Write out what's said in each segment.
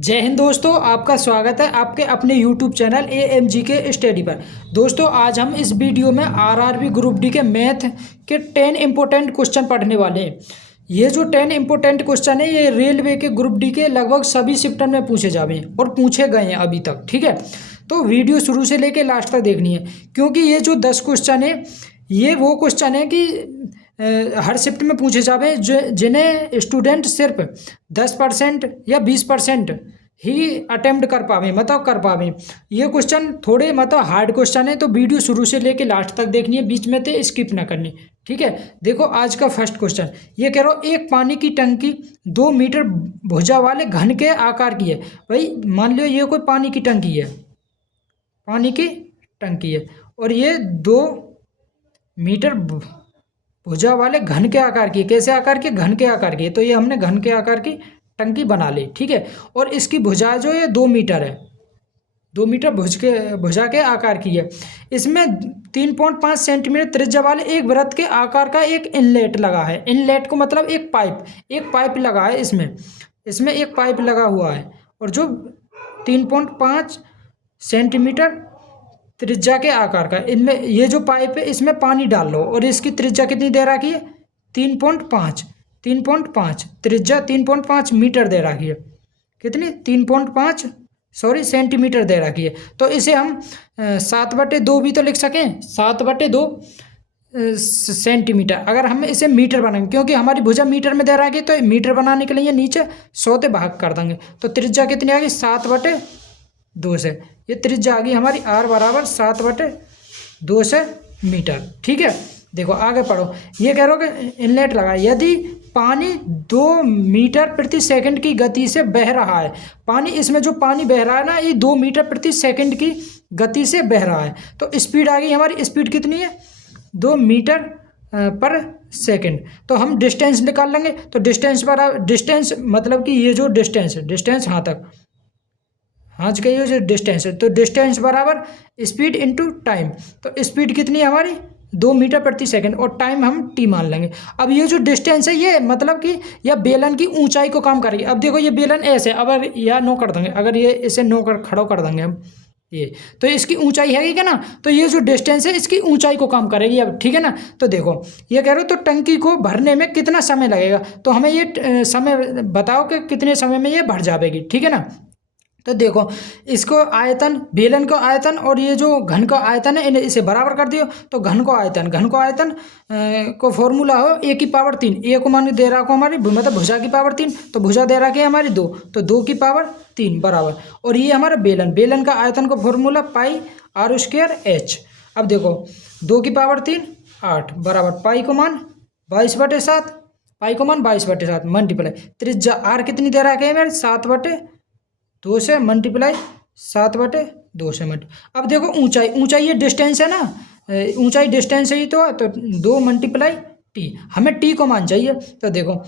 जय हिंद दोस्तों, आपका स्वागत है आपके अपने YouTube चैनल AMG के स्टडी पर। दोस्तों आज हम इस वीडियो में आरआरबी ग्रुप डी के मैथ के 10 इंपॉर्टेंट क्वेश्चन पढ़ने वाले हैं। ये जो 10 इंपॉर्टेंट क्वेश्चन है ये रेलवे के ग्रुप डी के लगभग सभी शिफ्ट में पूछे जावे हैं और पूछे गए हैं अभी तक। ठीक है, तो वीडियो शुरू से लेकर लास्ट तक देखनी है, क्योंकि ये जो 10 क्वेश्चन है ये वो क्वेश्चन है कि हर शिफ्ट में पूछे जावे जिन्हें स्टूडेंट सिर्फ 10% या 20% ही अटेम्प्ट कर पावे, मतलब कर पावे। ये क्वेश्चन थोड़े मतलब हार्ड क्वेश्चन है, तो वीडियो शुरू से लेके लास्ट तक देखनी है, बीच में तो स्किप ना करनी। ठीक है, देखो आज का फर्स्ट क्वेश्चन ये कह रहा हूँ, एक पानी की टंकी 2 मीटर भुजा वाले घन के आकार की है। भाई मान लो ये कोई पानी की टंकी है, पानी की टंकी है और ये 2 मीटर भुजा वाले घन के आकार की। कैसे आकार की? घन के आकार की। तो ये हमने घन के आकार की टंकी बना ली। ठीक है, और इसकी भुजा जो है 2 मीटर है, 2 मीटर भुजा के आकार की है। इसमें 3.5 सेंटीमीटर त्रिज्या वाले एक वृत्त के आकार का एक इनलेट लगा है। इनलेट को मतलब एक पाइप लगा है। इसमें एक पाइप लगा हुआ है और जो 3.5 सेंटीमीटर त्रिज्या के आकार का, इनमें ये जो पाइप है इसमें पानी डाल लो और इसकी त्रिज्या कितनी दे रखी है? 3.5 त्रिज्या 3.5 मीटर दे रखी है। कितनी? 3.5 सेंटीमीटर दे रखी है। तो इसे हम 7/2 भी तो लिख सकें, 7/2 सेंटीमीटर। अगर हम इसे मीटर बनाएंगे, क्योंकि हमारी भुजा मीटर में दे रखी है, तो मीटर बनाने के लिए नीचे 100 से भाग कर देंगे। तो त्रिज्या कितनी आ गई? 7/2 से। ये त्रिज्या आ गई हमारी r बराबर 7/2 से मीटर। ठीक है, देखो आगे पढ़ो। ये कह रहा हो कि इनलेट लगा, यदि पानी 2 मीटर प्रति सेकंड की गति से बह रहा है। पानी, इसमें जो पानी बह रहा है ना, ये 2 मीटर प्रति सेकंड की गति से बह रहा है। तो स्पीड आ गई हमारी, स्पीड कितनी है? 2 मीटर पर सेकंड। तो हम डिस्टेंस निकाल लेंगे। तो डिस्टेंस बराबर, डिस्टेंस मतलब कि ये जो डिस्टेंस यहाँ तक, हाँ जी, ये जो डिस्टेंस है, तो डिस्टेंस बराबर स्पीड इनटू टाइम। तो स्पीड कितनी है हमारी? 2 मीटर प्रति सेकंड और टाइम हम टी मान लेंगे। अब ये जो डिस्टेंस है ये मतलब कि यह बेलन की ऊंचाई को कम करेगी। अब देखो ये बेलन ऐसे, अगर यह नो कर देंगे, अगर ये इसे नो कर खड़ा कर देंगे हम, ये तो इसकी ऊंचाई है क्या ना, तो ये जो डिस्टेंस है इसकी ऊंचाई को कम करेगी। अब ठीक है ना, तो देखो ये कह रहे हो तो टंकी को भरने में कितना समय लगेगा, तो हमें ये समय बताओ कि कितने समय में ये भर जाएगी। ठीक है ना, तो देखो इसको आयतन, बेलन को आयतन और ये जो घन का आयतन है इन्हें इसे बराबर कर दियो। तो घन को आयतन को फॉर्मूला हो a⁻3। ए को मान दे रहा को हमारी मतलब भुजा की पावर 3, तो भुजा दे रहा है हमारी 2, तो 2 की पावर 3 बराबर। और ये हमारा बेलन का आयतन को फॉर्मूला πr²h। अब देखो 2 की पावर 3 8 बराबर पाई को मान 22/7, पाई को मान 22/7 मल्टीप्लाई त्रिज्या r कितनी दे रहा है मेरे? 7/2 से मल्टीप्लाई 7/2 से अब देखो ऊंचाई ये डिस्टेंस है ना, ऊंचाई डिस्टेंस है ही तो 2 मल्टीप्लाई टी, हमें टी को मान चाहिए। तो देखो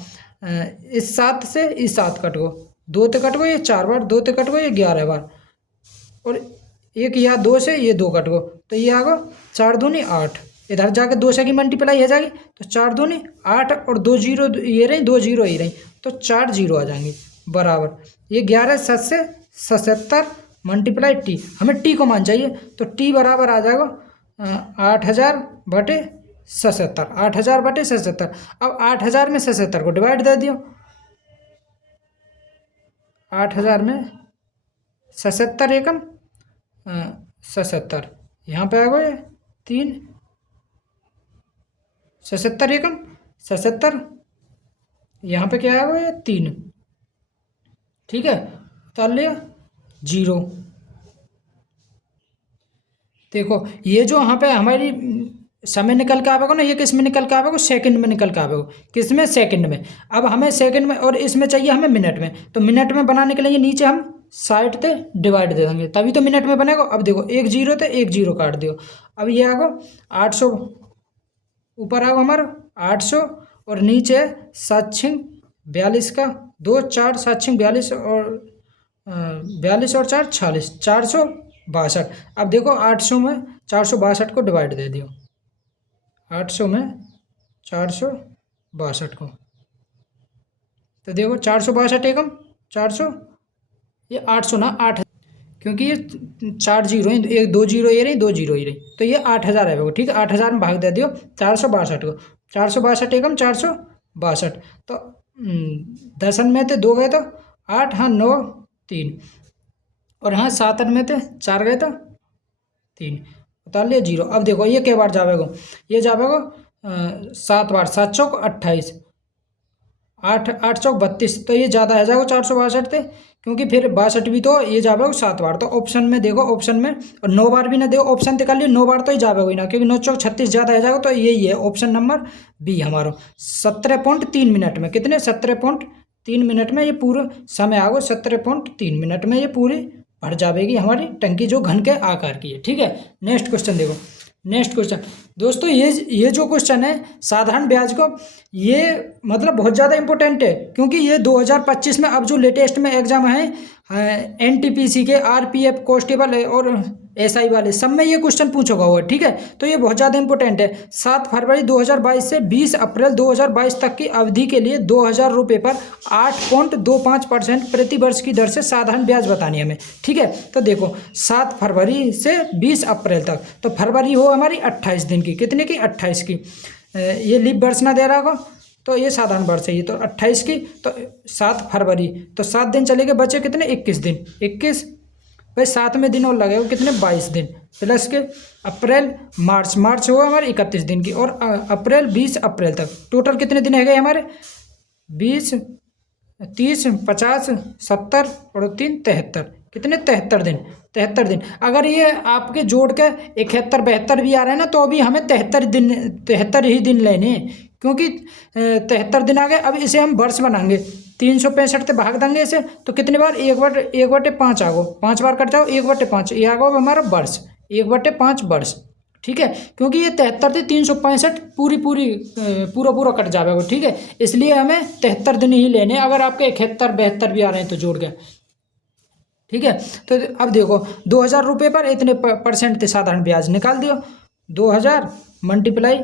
इस 7 से इस 7 कट गो, 2 ते कट गो ये 4 बार, 2 ते कट गो ये 11 बार, और एक यहाँ 2 से ये 2 कट गो, तो ये आ गो 4 दूनी 8। इधर जाके 2 से की मल्टीप्लाई हो जाएगी, तो 4 दूनी 8 और 2 जीरो ये रही, 2 जीरो ही रही, तो 4 जीरो आ जाएंगे बराबर। ये 11 7 से 77 मल्टीप्लाई टी, हमें टी को मान चाहिए। तो टी बराबर आ जाएगा 8000/77, 8000/77। अब 8000 में 77 को डिवाइड दे दियो, 8000 में 77 एकम 77, यहाँ पे आ गए 3, 77 एकम 77, यहाँ पे क्या है 3। ठीक है, उतार लिया 0। देखो ये जो यहाँ पे हमारी समय निकल के आवेगा ना, ये किस में निकल के आवेगा? सेकंड में निकल के आवेगा। किस में? सेकंड में। अब हमें सेकंड में, और इसमें चाहिए हमें मिनट में, तो मिनट में बनाने के लिए नीचे हम 60 से डिवाइड दे देंगे, तभी तो मिनट में बनेगा। अब देखो 1 0 तो 1 0 काट दियो। अब ये आगो 800, ऊपर आओ हमारा 800 और नीचे 7 6 42 का 2 4 7 6 42 और 42 और 4 46, 462। अब देखो 800 में 462 को डिवाइड दे दियो, 800 में 462 को, तो देखो 462 एकम 400 ये 800 ना 8, क्योंकि ये 4 जीरो हैं, एक 2 जीरो ये रही, 2 जीरो ये रही, तो ये 8000 है वो। ठीक है, 8000 में भाग दे दियो 462 को, 462 एकम 462, तो 10 में थे 2 गए तो 8, हाँ 9 3, और हाँ 7 में थे 4 गए तो 3, उतार लिया जीरो। अब देखो ये क्या बार जावेगो, ये जावेगो 7 बार, 7 चौक 28, 8 8 चौक 32, तो ये ज़्यादा है जाएगा 462 थे, क्योंकि फिर 62 भी तो ये जावेगा 7 बार, तो ऑप्शन में देखो, ऑप्शन में, और 9 बार भी ना देखो, ऑप्शन निकाल लियो 9 बार तो ही जावेगा ही ना, क्योंकि 9 चौक 36 ज़्यादा है जाएगा, तो यही है ऑप्शन नंबर बी हमारा। 17.3 मिनट में, कितने 17.3 मिनट में ये पूरा समय आगो, 17.3 मिनट में ये पूरी भर जाएगी हमारी टंकी, जो घन के आकार की है। ठीक है, नेक्स्ट क्वेश्चन देखो, नेक्स्ट क्वेश्चन दोस्तों, ये जो क्वेश्चन है साधारण ब्याज को, ये मतलब बहुत ज़्यादा इंपॉर्टेंट है, क्योंकि ये 2025 में अब जो लेटेस्ट में एग्जाम है एनटीपीसी के, आरपीएफ कांस्टेबल और एसआई वाले, सब में ये क्वेश्चन पूछा हुआ है। ठीक है, तो ये बहुत ज़्यादा इंपॉर्टेंट है। 7 फरवरी 2022 से 20 अप्रैल 2022 तक की अवधि के लिए 2000 रुपये पर 8.25% प्रति वर्ष की दर से साधारण ब्याज बतानी है हमें। ठीक है, तो देखो 7 फरवरी से 20 अप्रैल तक, तो फरवरी हो हमारी 28 दिन की, कितने की 28 की, ये लीप वर्ष ना दे रहा होगा, तो ये साधारण वर्ष है, ये तो 28 की, तो 7 फरवरी, तो 7 दिन चले गए, बचे कितने 21 दिन, 21 भाई 7 में दिन और लगेगा कितने 22 दिन, प्लस के अप्रैल मार्च, मार्च हुआ हमारे 31 दिन की, और अप्रैल 20 अप्रैल तक, टोटल कितने दिन है गए हमारे 20 30 50 70 और 3 73, कितने 73 दिन, 73 दिन। अगर ये आपके जोड़ के 71 72 भी आ रहे हैं ना, तो भी हमें 73 ही दिन लेने हैं, क्योंकि 73 दिन आ गए। अब इसे हम वर्ष बनाएंगे, 365 से भाग देंगे इसे, तो कितनी बार 1/5 आगो, 5 बार कट जाओ, 1/5 ये आगो हमारा वर्ष, 1/5 वर्ष। ठीक है, क्योंकि ये 73 से 365 पूरा कट जाएगा। ठीक है, इसलिए हमें 73 दिन ही लेने, अगर आपके 71 72 भी आ रहे हैं तो जोड़ के। ठीक है, तो अब देखो 2000 रुपये पर इतने परसेंट थे साधारण ब्याज, निकाल दियो 2000 मल्टीप्लाई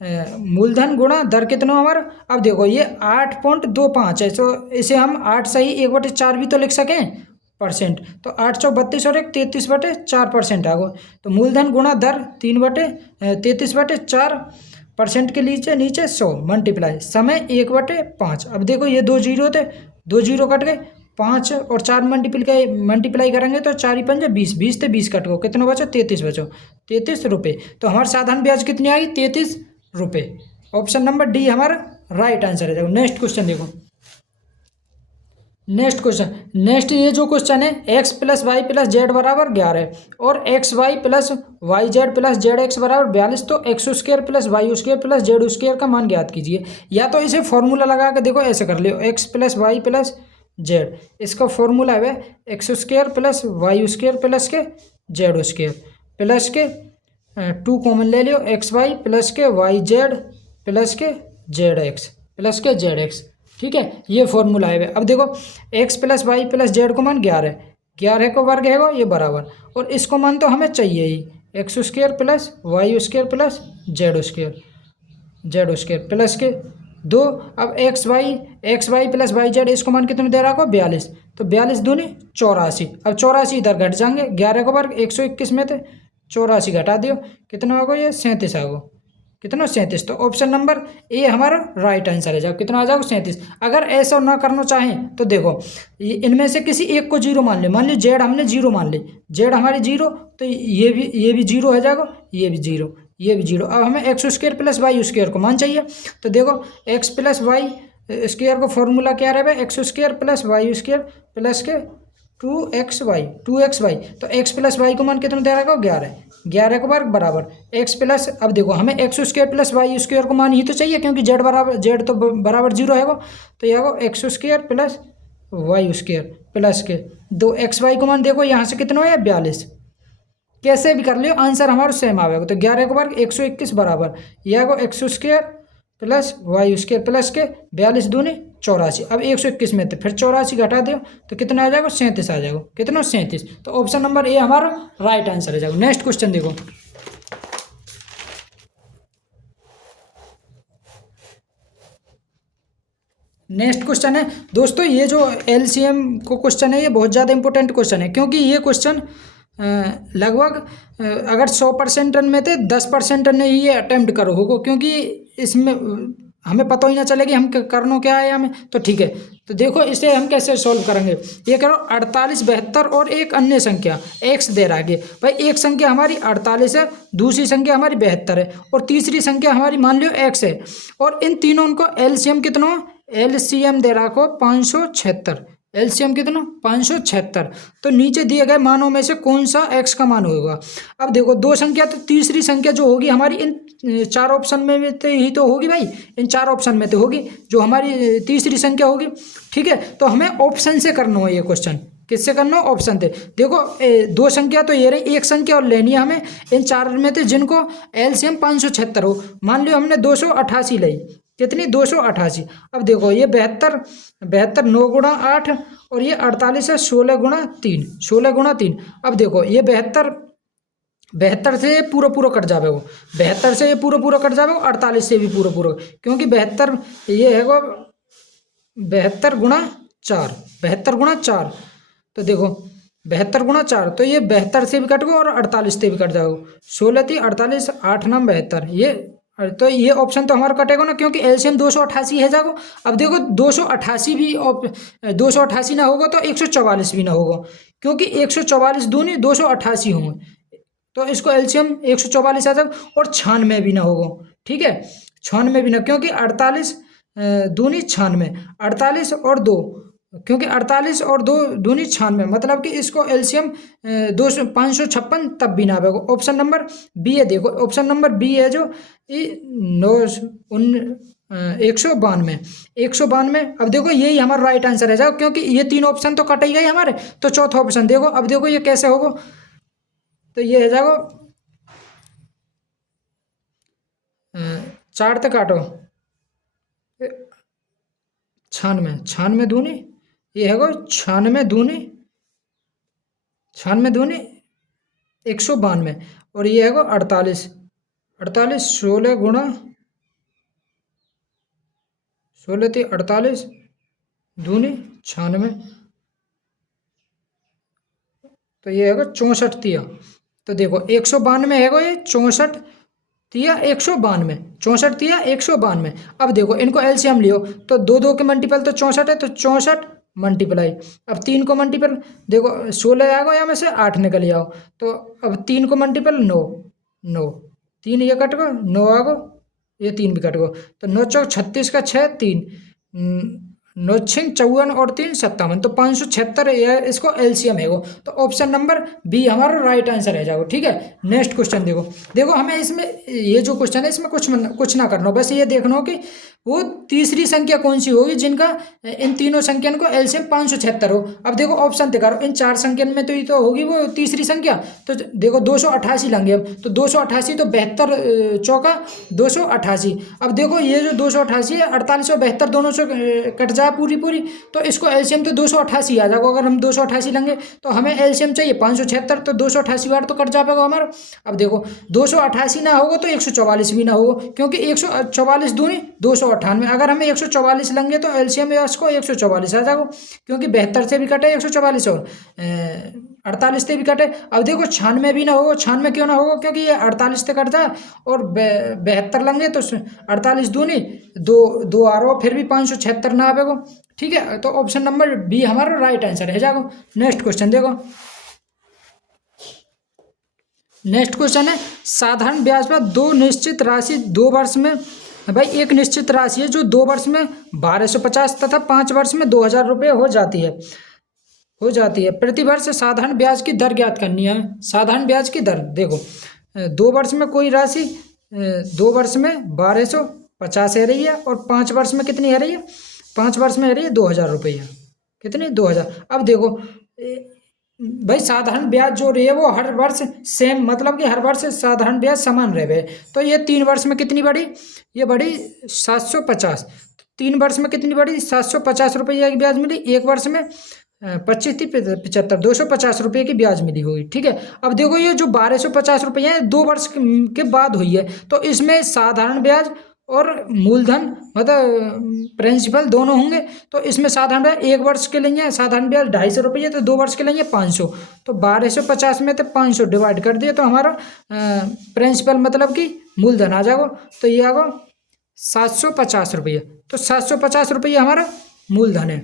मूलधन गुणा दर कितना हमारा। अब देखो ये 8.25 है, तो इसे हम 8 सही 1/4 भी तो लिख सकें परसेंट, तो 8 चौक 32 और 1 33/4% आ गो, तो मूलधन गुणा दर 3/33/4% के नीचे नीचे 100 मल्टीप्लाई समय 1/5। अब देखो ये 2 जीरो थे, 2 जीरो कट गए, 5 और 4 मल्टीप्लाई करेंगे तो 4 × 5 20, 20 से 20 कट गो, कितना बचो 33 बचो, 33 रुपये। तो हमारे साधारण ब्याज कितनी आ गई 33 रुपये। ऑप्शन नंबर डी हमारा राइट आंसर है। देखो नेक्स्ट क्वेश्चन देखो, नेक्स्ट क्वेश्चन, नेक्स्ट ये जो क्वेश्चन है x + y + z बराबर 11 और xy + yz + zx बराबर 42, तो x² + y² + z² का मान ज्ञात कीजिए। या तो इसे फॉर्मूला लगा के देखो, ऐसे कर लियो x + y + z, इसका फॉर्मूला है x² + y² + के z² प्लस के 2 कॉमन ले लियो, xy + के yz + के zx + के zx। ठीक है, ये फॉर्मूला है। अब देखो x + y + z को मान 11, 11 को वर्ग है ये बराबर, और इसको मान तो हमें चाहिए ही x² + y² + z² प्लस के 2। अब xy + yz इसको मान कितने दे रहा को 42, तो 42 दूनी 84। अब 84 इधर घट जाएंगे, 11 को वर्ग 121 में थे, 84 घटा दियो, कितना होगा ये 37 आगो, कितना 37। तो ऑप्शन नंबर ए हमारा राइट आंसर है। जब कितना आ जाओ 37। अगर ऐसा ना करना चाहें तो देखो इनमें से किसी एक को जीरो मान ले, मान ली जेड हमने जीरो मान ली, जेड हमारी जीरो, तो ये भी जीरो हो जाएगा, ये भी जीरो, ये भी जीरो। अब हमें x² + y² को मान चाहिए, तो देखो x + y² को फॉर्मूला क्या रहे x² + y² प्लस के 2xy, तो x + y को मान कितना दे रहा है 11 को वर्ग बराबर x प्लस। अब देखो हमें x² + y² को मान ही तो चाहिए, क्योंकि z तो बराबर जीरो है वो, तो यह x² + y² प्लस के 2xy को मान देखो यहाँ से कितना है 42, कैसे भी कर लियो आंसर हमारा सेम आएगा। तो 11 को वर्ग 121 बराबर यह को x² + y² प्लस के 42 दूनी 84। अब 121 में थे, फिर 84 घटा दो तो कितना आ जाएगा 37 आ जाएगा, कितना 37। तो ऑप्शन नंबर ए हमारा राइट आंसर आ जाएगा। नेक्स्ट क्वेश्चन देखो, नेक्स्ट क्वेश्चन है दोस्तों, ये जो एलसीएम को क्वेश्चन है ये बहुत ज़्यादा इंपॉर्टेंट क्वेश्चन है, क्योंकि ये क्वेश्चन लगभग अगर 100% रन में थे 10% रन ये अटेम्प्ट करो होगा, क्योंकि इसमें हमें पता ही ना चले कि हम करना क्या है हमें। तो ठीक है, तो देखो इसे हम कैसे सॉल्व करेंगे। ये करो 48, 72 और एक अन्य संख्या एक्स दे रहा है भाई। एक संख्या हमारी 48 है, दूसरी संख्या हमारी 72 है और तीसरी संख्या हमारी मान लो एक्स है, और इन तीनों को एलसीएम कितना, एलसीएम दे रहा को 576। एलसीएम कितना 576। तो नीचे दिए गए मानों में से कौन सा एक्स का मान होगा। अब देखो दो संख्या, तो तीसरी संख्या जो होगी हमारी इन चार ऑप्शन में तो ही तो होगी भाई, इन चार ऑप्शन में तो होगी जो हमारी तीसरी संख्या होगी। ठीक है, तो हमें ऑप्शन से करना हो ये क्वेश्चन। किससे करना हो, ऑप्शन थे। देखो दो संख्या तो ये रही, एक संख्या और लेनी है हमें इन चार में थे जिनको एलसीएम 576 हो। मान लियो हमने 288 ली, कितनी 288। अब देखो ये 72 9 गुणा 8 और ये 48 है 16 गुणा 3, 16 गुणा 3। अब देखो ये 72 से पूरा कट जावे वो, 72 से ये पूरा कट जावे, 48 से भी पूरा, क्योंकि 72 ये है वो 72 गुणा 4, 72 गुणा 4। तो देखो 72 गुणा 4, तो ये 72 से भी कट गो और 48 से भी कट जाओ। 16 थी 48, 8 9 72, ये तो ये ऑप्शन तो हमारा कटेगा ना, क्योंकि एलसीएम 288 है जागो। अब देखो 288 भी 288 ना होगा तो 144 भी ना होगा, क्योंकि 144 दूनी 288 होंगे, तो इसको एलसीएम 144 आ जाएगा। और 96 भी ना होगा, ठीक है 96 भी ना, क्योंकि 48 दूनी 96, 48 और 2, क्योंकि 48 और 2 दूनी 96, मतलब कि इसको एलसीएम 556 तब भी ना आएगा। ऑप्शन नंबर बी है, देखो ऑप्शन नंबर बी है जो 192। अब देखो यही हमारा राइट आंसर है जाओ, क्योंकि ये तीन ऑप्शन तो कट ही गए हमारे, तो चौथा ऑप्शन देखो। अब देखो ये कैसे होगा, तो ये है जाओ 4 तक काटो 96, 96 दूनी ये है 96 दूनी 192 और ये है 48, 16 गुणा 16 थी 48 दूनी 96, तो ये है 64 तिया। तो देखो 192 है ये 64 तिया 192, 64 तिया 192। अब देखो इनको एलसीएम लियो, तो 2 के मल्टीपल तो 64 है, तो 64 मल्टीप्लाई। अब 3 को मल्टीपल देखो 16 आ गो, या में से 8 निकल आओ, तो अब 3 को मल्टीपल 9, 3 ये कट गो 9 आ गो, ये 3 भी कट गो, तो 9 चौक 36 का 6 3 9 6 54 और 3 57, तो 576 इसको एलसीएम है वो। तो ऑप्शन नंबर बी हमारा राइट आंसर है जाओ। ठीक है, नेक्स्ट क्वेश्चन देखो हमें इसमें ये जो क्वेश्चन है इसमें कुछ ना करना, बस ये देखना हो कि वो तीसरी संख्या कौन सी होगी जिनका इन तीनों संख्या को एलसीएम 576 हो। अब देखो ऑप्शन दिखाओ, इन चार संख्या में तो ये तो होगी वो तीसरी संख्या, तो देखो 288 लेंगे हम, तो 288 तो 72 चौका 288। अब देखो ये जो 288 है 48 और 72 दोनों से कट जाए पूरी, तो इसको एलसीएम तो 288 आ जाएगा। अगर हम 288 लेंगे तो हमें एलसीएम चाहिए 576, तो 288 बार तो कट जाएगा हमारा। अब देखो 288 ना होगा तो 144 भी ना होगा, क्योंकि 144 दूनी 298, अगर हमें 144 लेंगे तो एलसीएम इसको 144 आ जाएगा, क्योंकि 72 से भी कटे 144 और 48 से भी कटे। अब देखो 96 भी ना होगा, 96 क्यों ना होगा, क्योंकि ये 48 से कटता है और 72 लेंगे तो 48 दूनी 2 आ रहा, फिर भी 576 ना आएगा। ठीक है, तो ऑप्शन नंबर बी हमारा राइट आंसर है जाएगा। नेक्स्ट क्वेश्चन देखो, नेक्स्ट क्वेश्चन है साधारण ब्याज पर दो निश्चित राशि 2 वर्ष में, भाई एक निश्चित राशि है जो 2 वर्ष में 1250 तथा 5 वर्ष में 2000 रुपये हो जाती है। प्रति वर्ष साधारण ब्याज की दर ज्ञात करनी है। साधारण ब्याज की दर देखो 2 वर्ष में कोई राशि 2 वर्ष में 1250 है रही है, और 5 वर्ष में कितनी है रही है, 5 वर्ष में है रही है 2000 रुपये, कितनी 2000। अब देखो भाई साधारण ब्याज जो रही है वो हर वर्ष सेम, मतलब कि हर वर्ष साधारण ब्याज समान रहे, तो ये 3 वर्ष में कितनी बढ़ी, ये बढ़ी 750। 3 वर्ष में कितनी बढ़ी 750 रुपये की ब्याज मिली, 1 वर्ष में 25 थी 75 250 रुपये की ब्याज मिली हुई। ठीक है, अब देखो ये जो 1250 रुपये है 2 वर्ष के बाद हुई है, तो इसमें साधारण ब्याज और मूलधन मतलब प्रिंसिपल दोनों होंगे। तो इसमें साधारण ब्याज 1 वर्ष के लिए साधारण ब्याज 250 रुपये, तो 2 वर्ष के लिए 500, तो 1250 में तो 500 डिवाइड कर दिए तो हमारा प्रिंसिपल मतलब कि मूलधन आ जाएगा। तो ये आएगा 750 रुपये। तो 750 रुपये हमारा मूलधन है।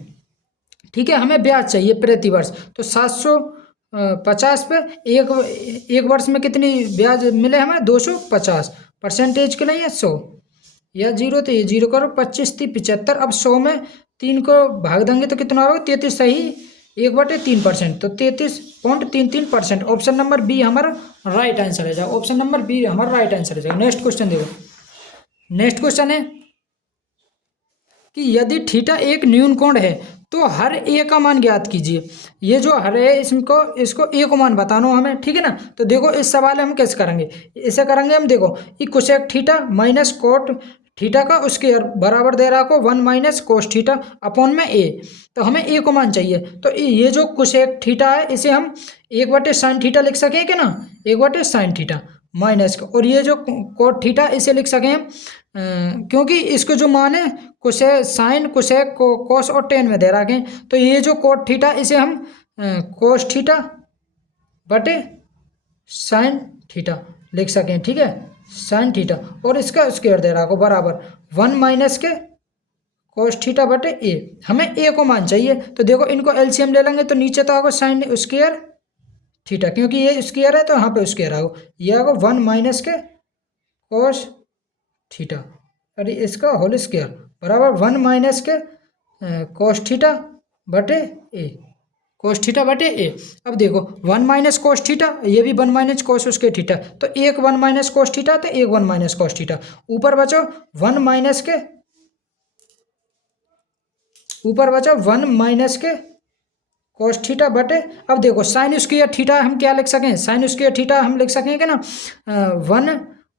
ठीक है, हमें ब्याज चाहिए प्रति वर्ष। तो 750 पे एक वर्ष में कितनी ब्याज मिले हमें 250, परसेंटेज के लिए 100 या 0, तो ये 0 करो, 25 30 75। अब 100 में 3 को भाग देंगे तो कितना होगा 33 सही 1/3%, तो 33.33%। ऑप्शन नंबर बी हमारा राइट आंसर है जाओ। ऑप्शन नंबर बी हमारा राइट आंसर है जाओ। नेक्स्ट क्वेश्चन देखो। नेक्स्ट क्वेश्चन है कि यदि थीटा एक न्यून कोण है तो हर ए का मान ज्ञात कीजिए। ये जो हर है इसको ए को मान बताना हो हमें, ठीक है ना। तो देखो इस सवाल में हम कैसे करेंगे, इसे करेंगे हम, देखो कि cosec theta minus cot theta का स्क्वायर बराबर दे रहा को 1 माइनस कोस थीटा अपॉन में ए। तो हमें ए को मान चाहिए। तो ये जो कोसेक थीटा है इसे हम 1/sin थीटा लिख सकें क्या ना, 1/sin थीटा माइनस का, और ये जो कोट थीटा इसे लिख सकें हम क्योंकि इसको जो मान है कुछ साइन कुछ कोस और टेन में दे रखे। तो ये जो कोट थीटा इसे हम कोस थीटा बटे साइन थीटा लिख सकें, ठीक है, साइन थीटा, और इसका स्क्वायर दे रहा को बराबर 1 माइनस के कोस थीटा बटे ए। हमें ए को मान चाहिए। तो देखो इनको एलसीएम ले लेंगे तो नीचे तो आगे साइन स्क्वायर थीटा, क्योंकि ये स्क्वायर है तो यहाँ पे स्क्वायर आओ, ये आगे 1 माइनस के कोस थीटा अरे इसका होल स्क्वायर बराबर 1 माइनस के कोस थीटा बटे ए, कोस थीटा बटे ए। अब देखो 1 माइनस कोस थीटा, ये भी 1 माइनस कोस उसके थीटा, तो एक 1 माइनस कोस थीटा तो एक 1 माइनस कोस थीटा, ऊपर बचो 1 माइनस के, ऊपर बचा 1 माइनस के कोस थीटा बटे। अब देखो साइन स्क्वायर थीटा हम क्या लिख सकें, साइन स्क्वायर थीटा हम लिख सकें क्या ना 1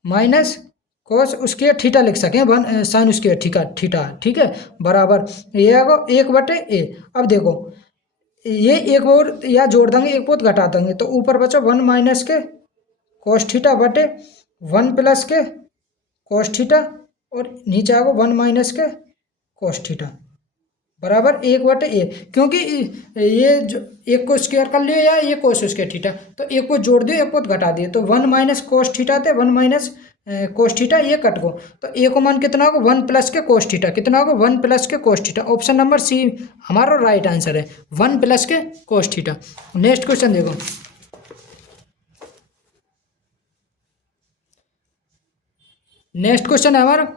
माइनस कोस स्क्वायर थीटा लिख सकें, 1 साइन स्क्वायर थीटा, ठीक है, बराबर ये आगो 1/a। अब देखो ये एक और या जोड़ देंगे एक पोत घटा देंगे, तो ऊपर बचा 1 माइनस के कोस थीटा बटे 1 प्लस के कोस थीटा, और नीचे आगो 1 माइनस के कोस थीटा बराबर 1/a। क्योंकि ये जो एक को स्क्वायर कर लियो या ये कोस स्क्वायर थीटा, तो एक को जोड़ दियो एक को घटा दिए, तो 1 माइनस कोस थीटा थे 1 माइनस कोस थीटा, ये कट गो, तो ए को मान कितना होगा 1 प्लस के कोस थीटा, कितना होगा 1 plus K cos theta. Option number C हमारा राइट आंसर है, 1 plus K cos theta. Next question देखो। नेक्स्ट क्वेश्चन है हमारा,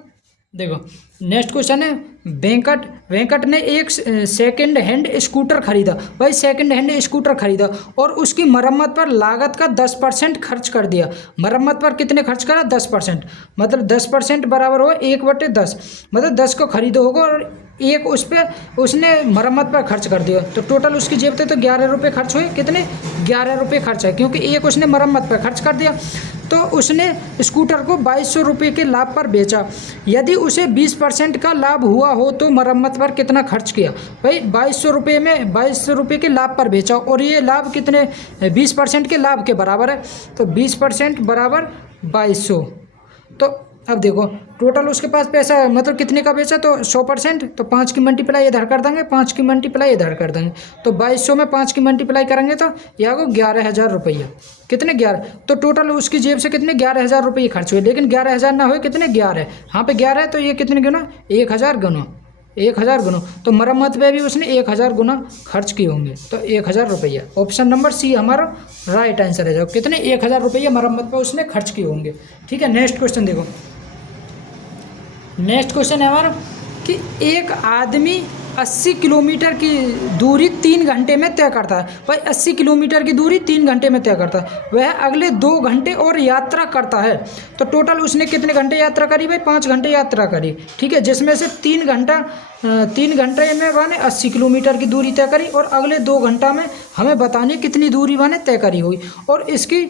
देखो नेक्स्ट क्वेश्चन है वेंकट ने एक सेकंड हैंड स्कूटर खरीदा। भाई सेकंड हैंड स्कूटर खरीदा और उसकी मरम्मत पर लागत का 10% खर्च कर दिया। मरम्मत पर कितने खर्च करा 10%, मतलब 10% बराबर हो 1/10, मतलब 10 को खरीदो होगा और एक उस पर उसने मरम्मत पर खर्च कर दिया, तो टोटल उसकी जेब से तो 11 रुपये खर्च हुए। कितने 11 रुपये खर्च है, क्योंकि एक उसने मरम्मत पर खर्च कर दिया। तो उसने स्कूटर को 2200 रुपये के लाभ पर बेचा। यदि उसे 20% का लाभ हुआ हो तो मरम्मत पर कितना खर्च किया। भाई 2200 रुपये में 2200 रुपये के लाभ पर बेचा, और ये लाभ कितने 20% के लाभ के बराबर है, तो 20% बराबर 2200। तो अब देखो टोटल उसके पास पैसा मतलब कितने का बेचा, तो 100%, तो 5 की मल्टीप्लाई इधर कर देंगे, 5 की मल्टीप्लाई इधर कर देंगे, तो 2200 में 5 की मल्टीप्लाई करेंगे तो यह आगो 11,000 रुपये। कितने 11, तो टोटल उसकी जेब से कितने 11,000 रुपये खर्च हुए, लेकिन 11,000 ना हुए, कितने 11 है, यहाँ पे 11 है, तो ये कितने गुना 1,000 गुना 1,000 गुना, तो मरम्मत पे भी उसने 1,000 गुना खर्च किए होंगे, तो 1,000 रुपया। ऑप्शन नंबर सी हमारा राइट आंसर है, जो कितने 1,000 रुपये मरम्मत पर उसने खर्च किए होंगे। ठीक है, नेक्स्ट क्वेश्चन देखो। नेक्स्ट क्वेश्चन है हमारा कि एक आदमी 80 किलोमीटर की दूरी 3 घंटे में तय करता है। भाई 80 किलोमीटर की दूरी 3 घंटे में तय करता है, वह अगले 2 घंटे और यात्रा करता है। तो टोटल उसने कितने घंटे यात्रा करी, भाई 5 घंटे यात्रा करी, ठीक है, जिसमें से 3 घंटे में मैंने 80 किलोमीटर की दूरी तय करी, और अगले 2 घंटा में हमें बतानी कितनी दूरी मैंने तय करी हुई, और इसकी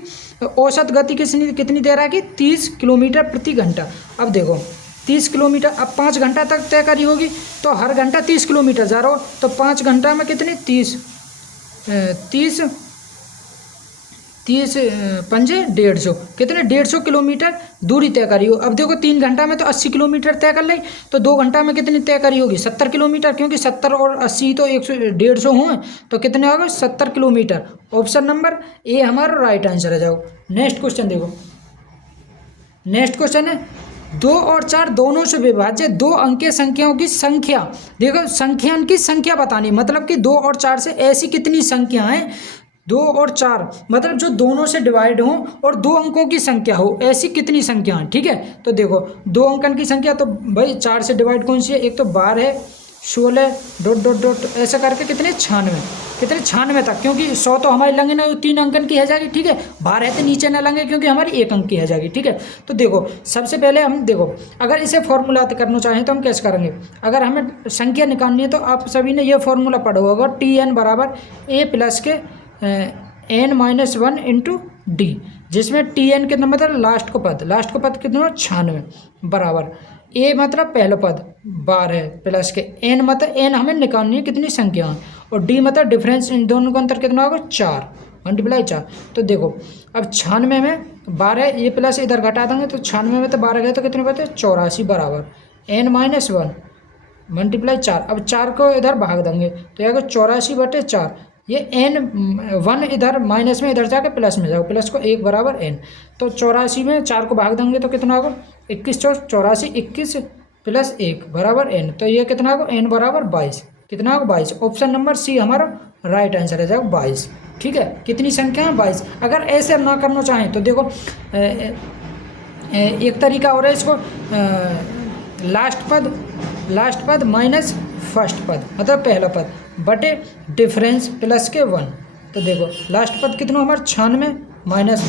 औसत गति कितनी दे रहा है कि 30 किलोमीटर प्रति घंटा। अब देखो 30 किलोमीटर, अब 5 घंटा तक तय करी होगी, तो हर घंटा 30 किलोमीटर जा रहा हो, तो 5 घंटा में कितनी 30 30 पंजे 150, कितने 150 किलोमीटर दूरी तय करी हो। अब देखो 3 घंटा में तो 80 किलोमीटर तय कर ली, तो 2 घंटा में कितनी तय करी होगी 70 किलोमीटर, क्योंकि 70 और 80 तो 150 हुए, तो कितने हो गए 70 किलोमीटर। ऑप्शन नंबर ए हमारा राइट आंसर है। जाओ नेक्स्ट क्वेश्चन देखो। नेक्स्ट क्वेश्चन है 2 और 4 दोनों से विभाज्य 2 अंकीय संख्याओं की संख्या। देखो संख्यान की संख्या बतानी, मतलब कि 2 और 4 से ऐसी कितनी संख्या हैं, 2 और 4 मतलब जो दोनों से डिवाइड हो और 2 अंकों की संख्या हो, ऐसी कितनी संख्या है। ठीक है, तो देखो 2 अंकन की संख्या, तो भाई 4 से डिवाइड कौन सी है, एक तो 12 है, 16 डॉट डॉट डॉट ऐसा करके कितने 96, कितने 96 तक, क्योंकि 100 तो हमारी लंगे ना 3 अंकन की है जाएगी। ठीक है, 12 तो नीचे ना लंगे क्योंकि हमारी 1 अंक की है जाएगी। ठीक है, तो देखो सबसे पहले हम देखो अगर इसे फॉर्मूला करना चाहें तो हम कैसे करेंगे। अगर हमें संख्या निकालनी है तो आप सभी ने यह फॉर्मूला पढ़ा होगा, TN बराबर A प्लस के N-1 इंटू डी, जिसमें TN कितना मतलब लास्ट को पद कितना 96 बराबर ए मतलब पहला पद 12 प्लस के एन मतलब एन हमें निकालनी है कितनी संख्या है, और डी मतलब डिफरेंस, इन दोनों का अंतर कितना होगा 4 मल्टीप्लाई 4। तो देखो अब 96 में 12 ये प्लस इधर घटा देंगे तो 96 में तो 12 गए तो कितने बचे 84 बराबर N-1 मल्टीप्लाई 4। अब 4 को इधर भाग देंगे तो आएगा 84/4। ये N-1 इधर माइनस में इधर जाकर प्लस में जाओ, प्लस को 1 बराबर N, तो 84 में 4 को भाग देंगे तो कितना होगा 21 × 84 21 प्लस 1 बराबर N, तो ये कितना होगा N बराबर 22, कितना होगा 22। ऑप्शन नंबर सी हमारा राइट आंसर है जाएगा 22। ठीक है, कितनी संख्या है 22। अगर ऐसे ना करना चाहें तो देखो एक तरीका और है इसको, लास्ट पद माइनस फर्स्ट पद मतलब पहला पद बटे डिफरेंस प्लस के 1। तो देखो लास्ट पद कितना हमारा 96 माइनस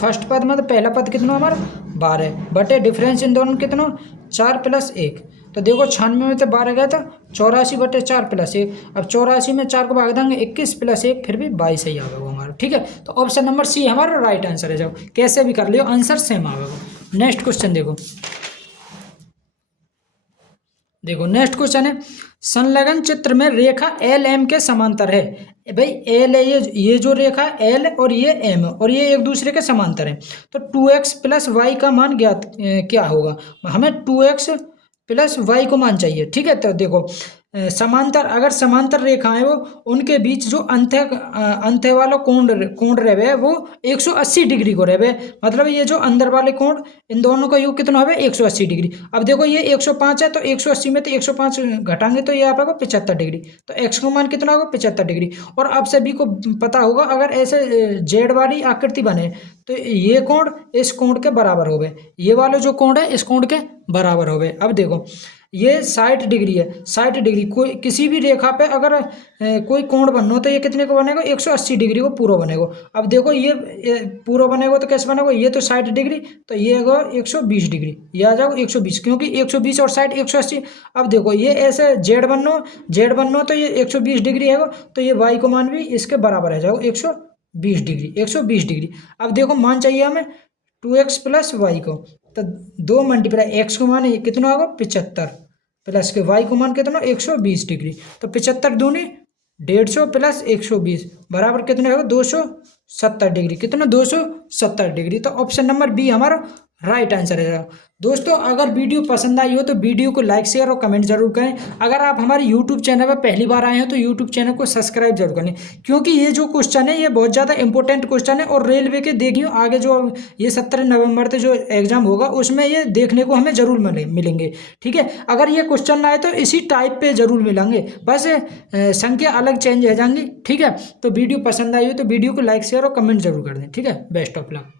फर्स्ट पद मतलब पहला पद कितना हमारा 12 बटे डिफरेंस इन दोनों कितना 4 प्लस 1। तो देखो 96 में तो 12 गया था 84/4 प्लस 1। अब 84 में 4 को भाग देंगे 21 प्लस 1 फिर भी 22 ही आएगा वो हमारा। ठीक है, तो ऑप्शन नंबर सी हमारा राइट आंसर है। जाओ कैसे भी कर लियो आंसर सेम आएगा। नेक्स्ट क्वेश्चन देखो नेक्स्ट क्वेश्चन है संलग्न चित्र में रेखा LM के समांतर है। भाई एल है ये जो रेखा L और ये M और ये एक दूसरे के समांतर है, तो 2x प्लस वाई का मान ज्ञात क्या होगा। हमें 2x प्लस वाई को मान चाहिए। ठीक है, तो देखो समांतर, अगर समांतर रेखाएं वो उनके बीच जो अंत्य वाला कोण रहे वो 180 डिग्री को रहे, मतलब ये जो अंदर वाले कोण इन दोनों का योग कितना है 180 डिग्री। अब देखो ये 105 है तो 180 में तो 105 घटाएंगे तो ये आप आएगा 75 डिग्री, तो एक्स का मान कितना होगा 75 डिग्री। और आप सभी को पता होगा अगर ऐसे जेड वाली आकृति बने तो ये कोण इस कोण के बराबर हो गए, ये वाला जो कोण है इस कोण के बराबर हो गए। अब देखो ये 60 डिग्री है, 60 डिग्री कोई किसी भी रेखा पे अगर कोई कोण बनना हो तो ये कितने को बनेगा 180 डिग्री को पूरा बनेगा। अब देखो ये पूरा बनेगा तो कैसे बनेगा, ये तो 60 डिग्री तो ये होगा 120 डिग्री, ये आ जाओ 120 क्योंकि 120 और 60 180। अब देखो ये ऐसे जेड बनना तो ये 120 डिग्री है, तो ये वाई को मान भी इसके बराबर है जाओ 120 डिग्री। अब देखो मान चाहिए हमें 2x प्लस वाई को, तो 2 मल्टीप्लाई एक्स को मान कितना होगा 75 प्लस के वाई को मान कितना 120 डिग्री, तो 75 दूनी 150 प्लस 120 बराबर कितना होगा 270 डिग्री, कितना 270 डिग्री। तो ऑप्शन नंबर बी हमारा राइट आंसर है। दोस्तों अगर वीडियो पसंद आई हो तो वीडियो को लाइक शेयर और कमेंट जरूर करें। अगर आप हमारे यूट्यूब चैनल पर पहली बार आए हो तो यूट्यूब चैनल को सब्सक्राइब जरूर करें, क्योंकि ये जो क्वेश्चन है ये बहुत ज़्यादा इंपॉर्टेंट क्वेश्चन है और रेलवे के देखिए आगे जो ये 17 नवंबर से जो एग्जाम होगा उसमें ये देखने को हमें जरूर मिलेंगे। ठीक है, अगर ये क्वेश्चन आए तो इसी टाइप पे जरूर मिलेंगे, बस संख्या अलग चेंज हो जाएंगी। ठीक है, तो वीडियो पसंद आई हो तो वीडियो को लाइक शेयर और कमेंट जरूर कर दें। ठीक है, बेस्ट ऑफ लक।